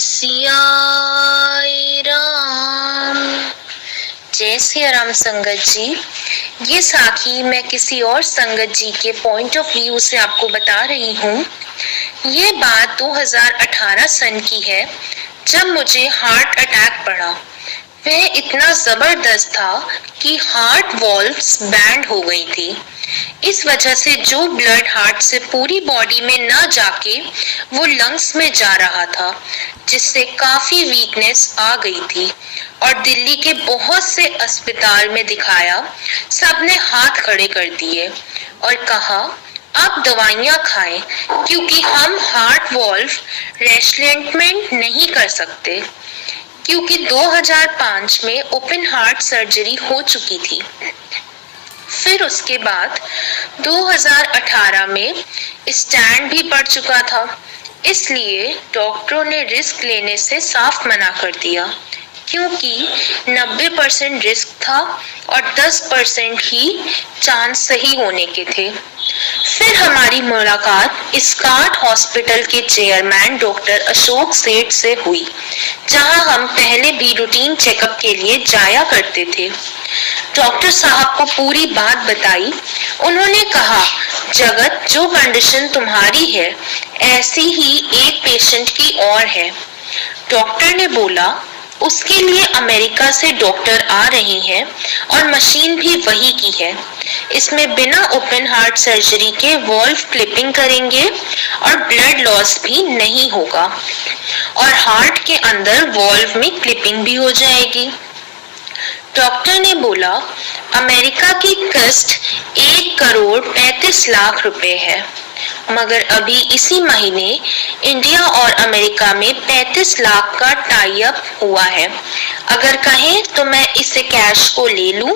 सियाई राम। जय सिया राम संगत जी। ये साखी मैं किसी और संगत जी के पॉइंट ऑफ व्यू से आपको बता रही हूँ। ये बात 2018 सन की है, जब मुझे हार्ट अटैक पड़ा। वह इतना जबरदस्त था कि हार्ट वॉल्व्स बैंड हो गई थी। इस वजह से जो ब्लड हार्ट से पूरी बॉडी में न जाके वो लंग्स में जा रहा था, जिससे काफी वीकनेस आ गई थी और दिल्ली के बहुत से अस्पताल में दिखाया। सबने हाथ खड़े कर दिए और कहा आप दवाइयां खाएं, क्योंकि हम हार्ट वॉल्व रेस्टलेंटमेंट नहीं कर सकते, क्योंकि 2005 में ओपन हार्ट सर्जरी हो चुकी थी। फिर उसके बाद 2018 में स्टैंड भी पड़ चुका था, इसलिए डॉक्टरों ने रिस्क लेने से साफ मना कर दिया, क्योंकि 90% रिस्क था और 10% ही चांस सही होने के थे। फिर हमारी मुलाकात स्कॉट हॉस्पिटल के चेयरमैन डॉक्टर अशोक सेठ से हुई, जहां हम पहले भी रूटीन चेकअप के लिए जाया करते थे। डॉक्टर साहब को पूरी बात बताई। उन्होंने कहा, जगत, जो कंडीशन तुम्हारी है ऐसी ही एक पेशेंट की और है। डॉक्टर ने बोला, उसके लिए अमेरिका से डॉक्टर आ रहे हैं और मशीन भी वही की है। इसमें बिना ओपन हार्ट सर्जरी के वॉल्व क्लिपिंग करेंगे और ब्लड लॉस भी नहीं होगा और हार्ट के अंदर वॉल्व में क्लिपिंग भी हो जाएगी। डॉक्टर ने बोला, अमेरिका की कॉस्ट 1,35,00,000 रुपए है, मगर अभी इसी महीने इंडिया और अमेरिका में 35 लाख का टाई अप हुआ है। अगर कहें तो मैं इसे कैश को ले लूं,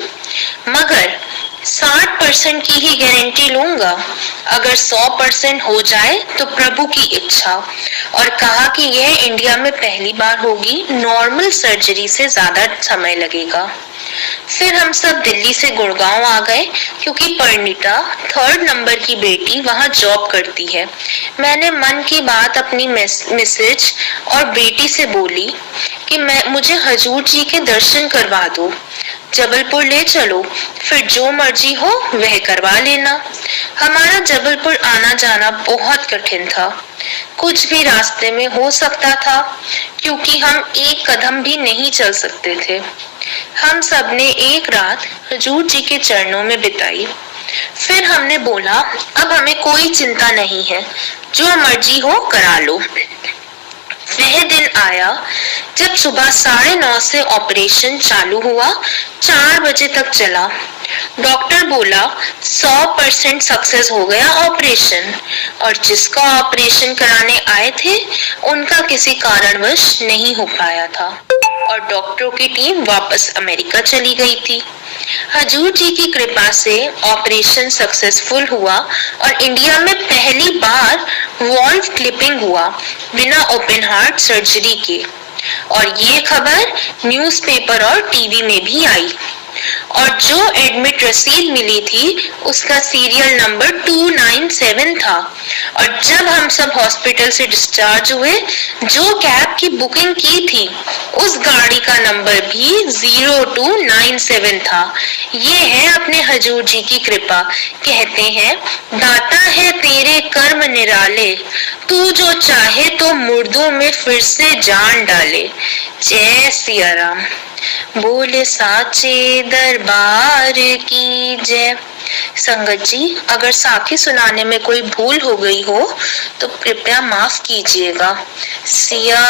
मगर 60% की ही गारंटी लूंगा। अगर 100% हो जाए तो प्रभु की इच्छा। और कहा कि यह इंडिया में पहली बार होगी, नॉर्मल सर्जरी से ज्यादा समय लगेगा। फिर हम सब दिल्ली से गुड़गांव आ गए, क्योंकि परिणीता 3rd नंबर की बेटी वहां जॉब करती है। मैंने मन की बात अपनी मिसेज और बेटी से बोली कि मुझे हजूर जी के दर्शन करवा दो, जबलपुर ले चलो, फिर जो मर्जी हो वह करवा लेना। हमारा जबलपुर आना जाना बहुत कठिन था, कुछ भी रास्ते में हो सकता था, क्योंकि हम एक कदम भी नहीं चल सकते थे। हम सब ने एक रात हजूर जी के चरणों में बिताई। फिर हमने बोला, अब हमें कोई चिंता नहीं है, जो मर्जी हो करा लो। वह दिन आया जब सुबह 9:30 से ऑपरेशन चालू हुआ, 4 बजे तक चला। डॉक्टर बोला 100% सक्सेस हो गया ऑपरेशन, और जिसका ऑपरेशन कराने आए थे उनका किसी कारणवश नहीं हो पाया था और डॉक्टरों की टीम वापस अमेरिका चली गई थी। हजूर जी की कृपा से ऑपरेशन सक्सेसफुल हुआ और इंडिया में पहली बार वॉल्व क्लिपिंग हुआ बिना ओपन हार्ट सर्जरी के, और ये खबर न्यूज़पेपर और टीवी में भी आई। और जो एडमिट रसीद मिली थी उसका सीरियल नंबर 297 था, और जब हम सब हॉस्पिटल से डिस्चार्ज हुए, जो कैब की बुकिंग की थी उस गाड़ी का नंबर भी 0297 था। ये है अपने हजूर जी की कृपा। कहते हैं, दाता है तेरे कर्म निराले, तू जो चाहे तो मुर्दों में फिर से जान डाले। जय सिया राम। बोले साचे दरबार की जय। संगत जी, अगर साखी सुनाने में कोई भूल हो गई हो तो कृपया माफ कीजिएगा। सिया